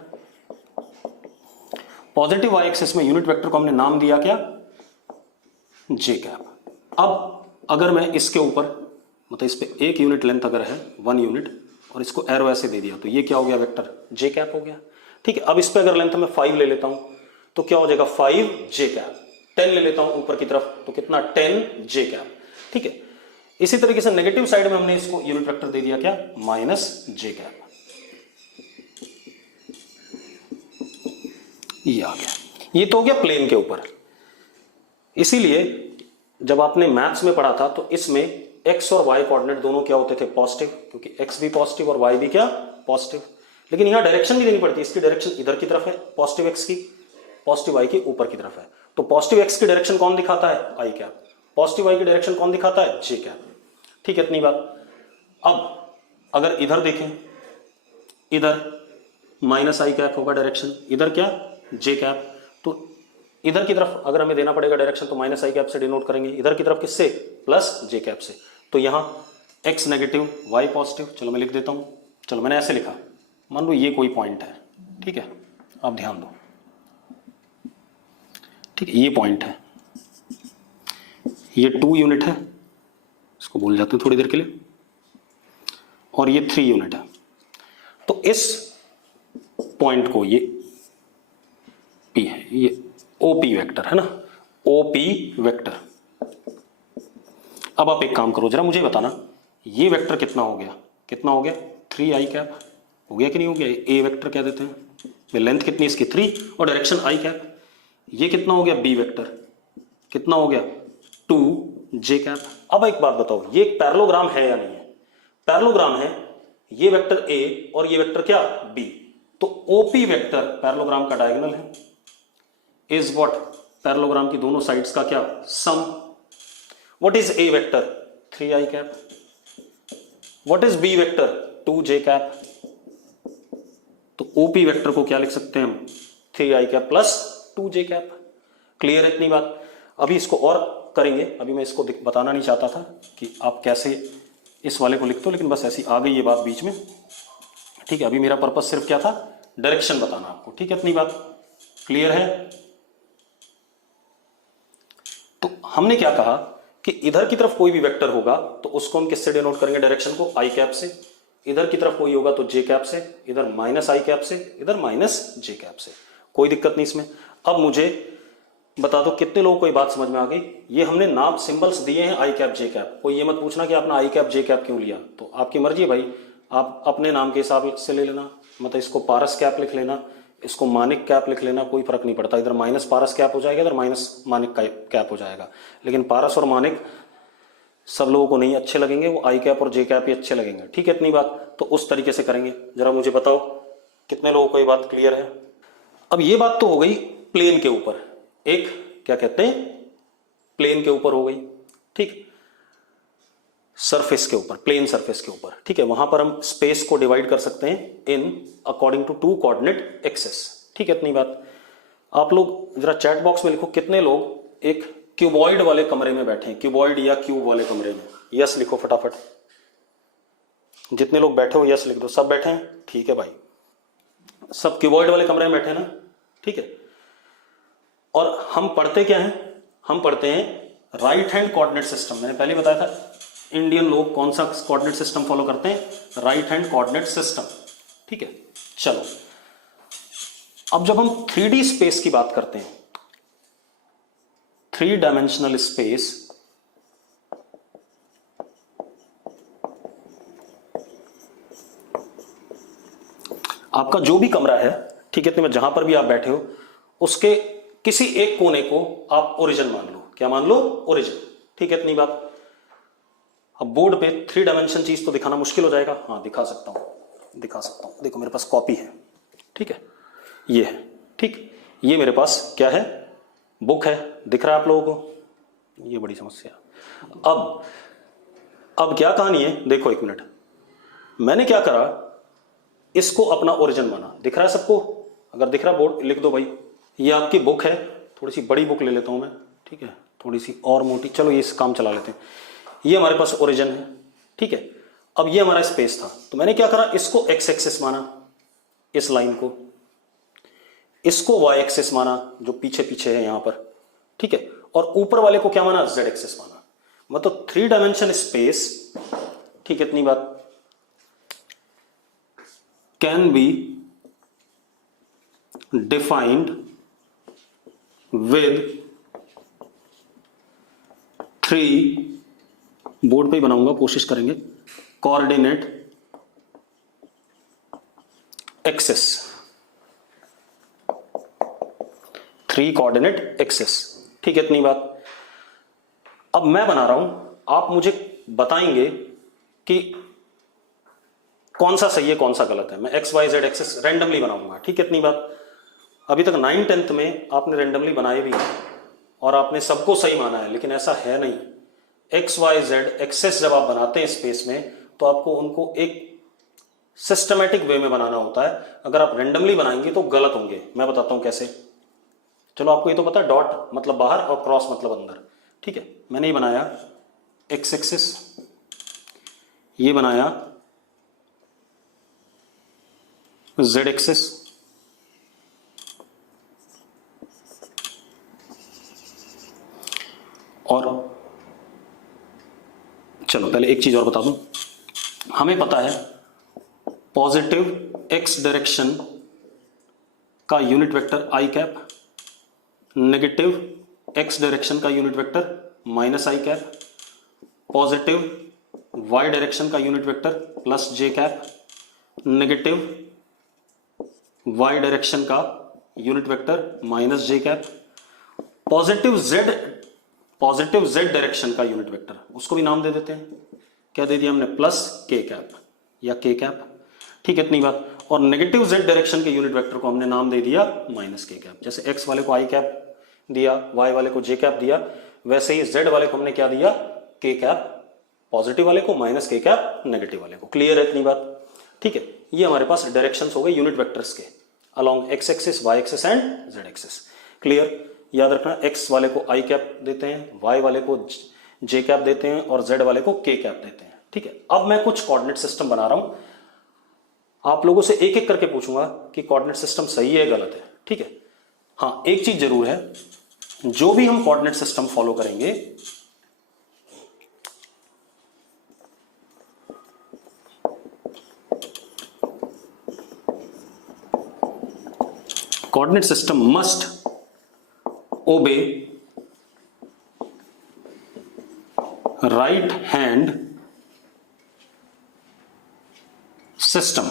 Positive Y axis में यूनिट वेक्टर को हमने नाम दिया क्या, जे कैप। अब अगर मैं इसके ऊपर, मतलब इस पे 1 यूनिट लेंथ अगर है 1 यूनिट और इसको एरो ऐसे दे दिया तो ये क्या हो गया, वेक्टर जे कैप हो गया। ठीक है, अब इस पे अगर लेंथ में 5 ले लेता हूं तो क्या हो जाएगा, 5 जे कैप। 10 ले लेता हूं ऊपर की तरफ तो कितना, 10 जे कैप। ठीक है, इसी तरीके से नेगेटिव साइड में हमने इसको यूनिट वेक्टर दे दिया क्या, माइनस जे कैप। ये आ गया। ये तो हो गया प्लेन के ऊपर। इसीलिए जब आपने मैथ्स में पढ़ा था तो इसमें एक्स और वाई कोऑर्डिनेट दोनों क्या होते थे, पॉजिटिव, क्योंकि एक्स भी पॉजिटिव और वाई भी क्या, पॉजिटिव। लेकिन यहां डायरेक्शन भी देनी पड़ती है, इसकी डायरेक्शन इधर की तरफ है, पॉजिटिव एक्स की, पॉजिटिव वाई की ऊपर की तरफ है। तो पॉजिटिव एक्स की डायरेक्शन कौन दिखाता है, आई कैप। पॉजिटिव वाई की डायरेक्शन कौन दिखाता है, जे कैप। ठीक है, इतनी बात। अब अगर इधर देखें, इधर माइनस आई कैप होगा डायरेक्शन, इधर क्या, जे कैप। तो इधर की तरफ अगर हमें देना पड़ेगा डायरेक्शन तो माइनस आई कैप से डिनोट करेंगे, इधर की तरफ किससे, प्लस जे कैप से। तो यहां एक्स नेगेटिव वाई पॉजिटिव, चलो मैं लिख देता हूं। चलो मैंने ऐसे लिखा, मान लो ये कोई पॉइंट है, ठीक है, आप ध्यान दो। ठीक है, ये पॉइंट है, ये 2 यूनिट है, इसको भूल जाते हैं थोड़ी देर के लिए, और ये 3 यूनिट है। तो इस पॉइंट को, ये पी है, ये ओपी वेक्टर है ना, ओपी वेक्टर। अब आप एक काम करो, जरा मुझे बताना ये वेक्टर कितना हो गया, कितना हो गया, 3 आई कैप हो गया कि नहीं हो गया। ए वेक्टर क्या देते हैं, लेंथ कितनी इसकी 3 और डायरेक्शन आई कैप। ये कितना हो गया, बी वेक्टर कितना हो गया, 2 जे कैप। अब एक बात बताओ, ये एक पैरेललोग्राम है या नहीं है, पैरेललोग्राम है। ये वेक्टर ए और ये वेक्टर क्या, बी। तो ओपी वेक्टर पैरेललोग्राम का डायगोनल है, इज व्हाट, पैरेललोग्राम की दोनों साइड्स का क्या, sum. What is A vector, 3 I cap. What is B vector, 2 J cap. तो ओपी वेक्टर को क्या लिख सकते हैं हम, 3 I cap plus 2 J cap. Clear है इतनी बात। अभी इसको और करेंगे, अभी मैं इसको बताना नहीं चाहता था कि आप कैसे इस वाले को लिखते हो, लेकिन बस ऐसी आ गई ये बात बीच में। ठीक है, अभी मेरा पर्पस सिर्फ क्या था, डायरेक्शन बताना आपको। ठीक है, इतनी बात क्लियर है। तो हमने क्या कहा कि इधर की तरफ कोई भी वेक्टर होगा तो उसको हम किससे डिनोट करेंगे, डायरेक्शन को, आई कैप से। इधर की तरफ कोई होगा तो जे कैप से, इधर माइनस आई कैप से, इधर माइनस जे कैप से। कोई दिक्कत नहीं इसमें। अब मुझे बता दो कितने लोगों को ये बात समझ में आ गई। ये हमने नाम सिंबल्स दिए हैं, आई कैप जे कैप। कोई ये मत पूछना कि आपने आई कैप जे कैप क्यों लिया, तो आपकी मर्जी है भाई, आप अपने नाम के हिसाब से ले लेना। मतलब इसको पारस कैप लिख लेना, इसको मानिक कैप लिख लेना, कोई फर्क नहीं पड़ता। इधर माइनस पारस कैप हो जाएगा, इधर माइनस मानिक कैप हो जाएगा। लेकिन पारस और मानिक सब लोगों को नहीं अच्छे लगेंगे, वो आई कैप और जे कैप ही अच्छे लगेंगे, ठीक है इतनी बात। तो उस तरीके से करेंगे। जरा मुझे बताओ कितने लोगों को ये बात क्लियर है। अब ये बात तो हो गई प्लेन के ऊपर, एक क्या कहते हैं प्लेन के ऊपर हो गई, ठीक, सरफेस के ऊपर, प्लेन सरफेस के ऊपर, ठीक है। वहां पर हम स्पेस को डिवाइड कर सकते हैं in according to 2 coordinate axes, ठीक है इतनी बात। आप लोग जरा चैट बॉक्स में लिखो कितने लोग एक क्यूबॉइड वाले कमरे में बैठे हैं, क्यूबॉइड या क्यूब वाले कमरे में, यस लिखो फटाफट। जितने लोग बैठे हो यस लिख दो। सब बैठे हैं, ठीक है भाई, सब क्यूबॉइड वाले कमरे में बैठे हैं ना, ठीक है। और हम पढ़ते क्या हैं, हम पढ़ते हैं राइट हैंड कोऑर्डिनेट सिस्टम। मैंने पहले बताया था इंडियन लोग कौन सा कोऑर्डिनेट सिस्टम फॉलो करते हैं, राइट हैंड कोऑर्डिनेट सिस्टम, ठीक है। चलो अब जब हम 3D स्पेस की बात करते हैं, 3 डायमेंशनल स्पेस, आपका जो भी कमरा है, ठीक है, तो जहां पर भी आप बैठे हो उसके किसी एक कोने को आप ओरिजिन मान लो। क्या मान लो, ओरिजिन, ठीक है इतनी बात। अब बोर्ड पे 3 डायमेंशन चीज तो दिखाना मुश्किल हो जाएगा, हाँ दिखा सकता हूं, दिखा सकता हूं। देखो मेरे पास कॉपी है, ठीक है, ये है, ठीक, ये मेरे पास क्या है, बुक है, दिख रहा है आप लोगों को, ये बड़ी समस्या। अब क्या कहानी है, देखो एक मिनट, मैंने क्या करा, इसको अपना ओरिजिन माना। दिख रहा है सबको, अगर दिख रहा बोर्ड लिख दो भाई। ये आपकी बुक है, थोड़ी सी बड़ी बुक ले लेता हूं मैं, ठीक है, थोड़ी सी और मोटी, चलो ये काम चला लेते हैं। ये हमारे पास ओरिजिन है, ठीक है। अब ये हमारा स्पेस था, तो मैंने क्या करा, इसको एक्स एक्सिस माना, इस लाइन को, इसको वाई एक्सिस माना जो पीछे पीछे है यहां पर, ठीक है, और ऊपर वाले को क्या माना, जेड एक्सिस माना। मतलब 3 डायमेंशन स्पेस, ठीक है इतनी बात, can be defined with 3, board पे ही बनाऊंगा, कोशिश करेंगे, कोऑर्डिनेट एक्सेस, 3 कोऑर्डिनेट एक्सेस, ठीक है इतनी बात। अब मैं बना रहा हूं, आप मुझे बताएंगे कि कौन सा सही है कौन सा गलत है। मैं X Y Z axes randomly बनाऊंगा, ठीक है इतनी बात। अभी तक 9th 10th में आपने रैंडमली बनाए भी और आपने सबको सही माना है, लेकिन ऐसा है नहीं। एक्स वाई जेड एक्सेस जब आप बनाते हैं स्पेस में, तो आपको उनको एक सिस्टमैटिक वे में बनाना होता है। अगर आप रैंडमली बनाएंगे तो गलत होंगे। मैं बताता हूं कैसे। चलो आपको ये तो पता है, डॉट मतलब बाहर और क्रॉस मतलब अंदर, ठीक है। मैंने ये बनाया एक्स एक्सिस, ये बनाया जेड एक्सिस, और चलो पहले एक चीज और बता दूं, हमें पता है पॉजिटिव एक्स डायरेक्शन का यूनिट वेक्टर आई कैप, नेगेटिव एक्स डायरेक्शन का unit vector minus I cap, positive Y direction का यूनिट वेक्टर प्लस जे कैप, नेगेटिव वाई डायरेक्शन का यूनिट वेक्टर माइनस जे कैप, पॉजिटिव जेड डायरेक्शन का unit vector, उसको भी नाम दे देते हैं, क्या दे दिया हमने, प्लस के कैप या के कैप, ठीक है इतनी बात। और नेगेटिव जेड डायरेक्शन के यूनिट वेक्टर को हमने नाम दे दिया माइनस के कैप। जैसे एक्स वाले को आई कैप दिया, वाई वाले को जे कैप दिया, वैसे ही जेड वाले को हमने क्या दिया, के कैप पॉजिटिव वाले को, माइनस के कैप नेगेटिव वाले को। क्लियर है इतनी बात, ठीक है। ये हमारे पास डायरेक्शंस हो गए यूनिट वेक्टर्स के along X axis, Y axis and Z axis. Clear, याद रखना, एक्स वाले को आई कैप देते हैं, वाई वाले को जे कैप देते हैं और जेड वाले को के कैप देते हैं, ठीक है। अब मैं कुछ कोऑर्डिनेट सिस्टम बना रहा हूं, आप लोगों से एक एक करके पूछूंगा कि कोऑर्डिनेट सिस्टम सही है गलत है, ठीक है। हाँ एक चीज जरूर है, जो भी हम कोऑर्डिनेट सिस्टम फॉलो करेंगे, कोऑर्डिनेट सिस्टम मस्ट ओबे राइट हैंड सिस्टम,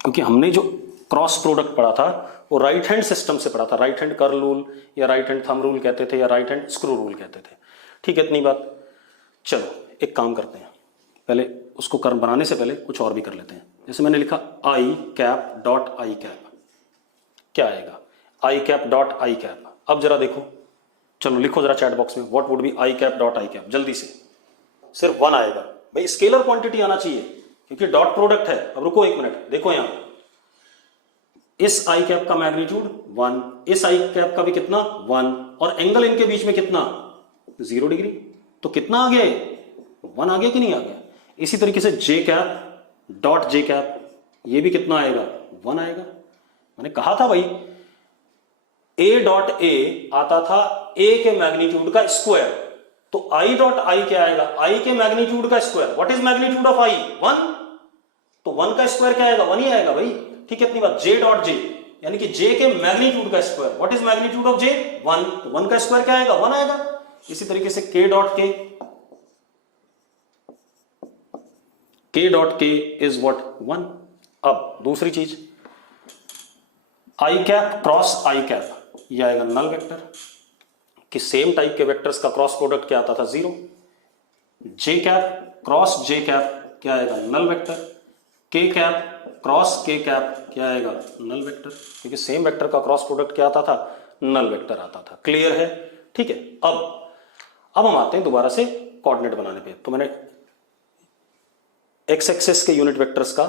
क्योंकि हमने जो क्रॉस प्रोडक्ट पढ़ा था वो राइट हैंड सिस्टम से पढ़ा था। राइट हैंड कर्ल रूल या राइट हैंड थंब रूल कहते थे या राइट हैंड स्क्रू रूल कहते थे, ठीक है इतनी बात। चलो एक काम करते हैं, पहले उसको कर्म बनाने से पहले कुछ और भी कर लेते हैं। जैसे मैंने लिखा I cap dot I cap, क्या आएगा I cap dot I cap. अब जरा देखो, चलो लिखो जरा चैट बॉक्स में what would be I cap dot I cap, जल्दी से। सिर्फ 1 आएगा भाई, स्केलर क्वांटिटी आना चाहिए क्योंकि डॉट प्रोडक्ट है। अब रुको 1 मिनट, देखो यहां इस आई कैप का मैग्नीट्यूड 1, इस आई कैप का भी कितना 1, और एंगल इनके बीच में कितना 0 डिग्री। तो कितना आ गया 1 आ गया कि नहीं आ गया। इसी तरीके से जे कैप डॉट जे कैप, ये भी कितना आएगा 1 आएगा। मैंने कहा था भाई ए डॉट ए आता था ए के मैग्नीट्यूड का स्क्वायर, तो आई डॉट आई क्या आएगा आई के मैग्नीट्यूड का square. What is magnitude of I 1, तो 1 का स्क्वायर क्या आएगा 1 ही आएगा भाई। ठीक है, इतनी बात। जे डॉट जे यानी कि जे के मैग्नीट्यूड का square. What is magnitude of J 1, तो 1 का स्क्वायर क्या आएगा 1 आएगा। इसी तरीके से के डॉट के इज व्हाट 1। अब दूसरी चीज आई कैप क्रॉस आई कैप, ये आएगा नल वेक्टर कि सेम टाइप के वेक्टर्स का क्रॉस प्रोडक्ट क्या आता था 0। जे कैप क्रॉस जे कैप क्या आएगा नल वेक्टर। के कैप क्रॉस के कैप क्या आएगा नल वेक्टर, क्योंकि सेम वेक्टर का क्रॉस प्रोडक्ट क्या आता था नल वेक्टर आता था। क्लियर है, ठीक है। अब हम आते हैं दोबारा से कोऑर्डिनेट बनाने पे। तो मैंने एक्स एक्सिस के यूनिट वेक्टर्स का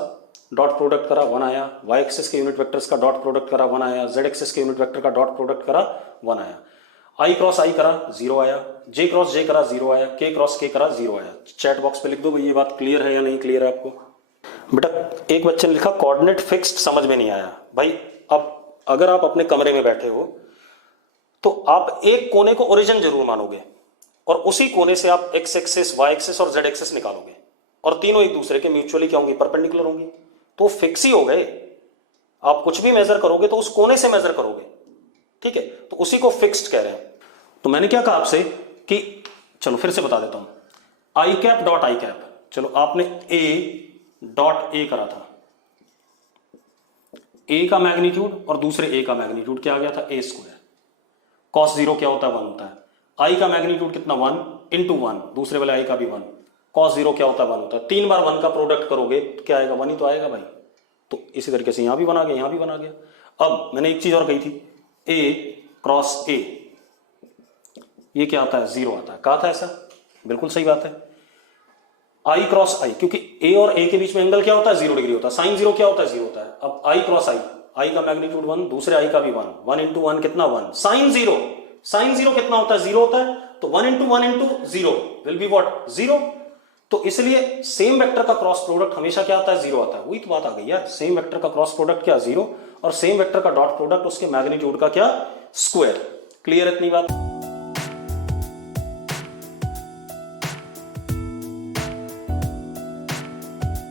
डॉट प्रोडक्ट करा 1 आया, वाई एक्सिस के यूनिट वेक्टर्स का डॉट प्रोडक्ट करा 1 आया, जेड एक्सिस के यूनिट वेक्टर का डॉट प्रोडक्ट करा 1 आया, आई क्रॉस आई करा 0 आया, जे क्रॉस जे करा 0 आया, के क्रॉस के करा 0 आया। चैट बॉक्स पे लिख दो भाई ये बात क्लियर है या नहीं क्लियर है आपको। बेटा एक बच्चे ने लिखा कोऑर्डिनेट फिक्स्ड, समझ में नहीं आया भाई। अब अगर आप अपने कमरे में बैठे हो तो आप एक कोने को ओरिजिन जरूर मानोगे और उसी कोने से आप एक्स एक्सिस वाई एक्सिस और जेड एक्सिस निकालोगे और तीनों एक दूसरे के म्यूचुअली क्या होंगी परपेंडिकुलर होंगी, तो फिक्स ही हो गए। आप कुछ भी मेजर करोगे तो उस कोने से मेजर करोगे, ठीक है, तो उसी को फिक्स्ड कह रहे हैं। तो मैंने क्या कहा आपसे कि चलो फिर से बता देता हूं, आई कैप डॉट आई कैप, चलो आपने ए डॉट ए करा था, ए का मैग्नीट्यूड और दूसरे ए का मैग्नीट्यूड क्या आ गया था ए स्क्वायर। कॉस 0 क्या होता है 1 होता है। आई का मैग्नीट्यूड कितना 1 इंटू 1, दूसरे वाले आई का भी 1। कॉस 0 क्या होता है 1 होता है। 3 बार 1 का प्रोडक्ट करोगे तो क्या आएगा 1 ही तो आएगा भाई। तो इसी तरीके से यहां भी बना गया, यहां भी बना गया। अब मैंने एक चीज और कही थी, ए क्रॉस ए ये क्या आता है 0 आता है। कहा था ऐसा, बिल्कुल सही बात है। आई क्रॉस आई, क्योंकि ए और ए के बीच में एंगल क्या होता है 0 डिग्री होता है। साइन 0 क्या होता है 0 होता है। अब आई क्रॉस आई का मैग्नीट्यूड 1, दूसरे आई का भी 1 इंटू 1 कितना 1। साइन 0 कितना होता है 0 होता है, तो 1 इंटू 0 विल बी व्हाट 0। तो इसलिए सेम वेक्टर का क्रॉस प्रोडक्ट हमेशा क्या आता है 0 आता है। वही तो बात आ गई यार, सेम वेक्टर का क्रॉस प्रोडक्ट क्या 0 और सेम वेक्टर का डॉट प्रोडक्ट उसके मैग्नीट्यूड का क्या स्क्वायर। क्लियर इतनी बात।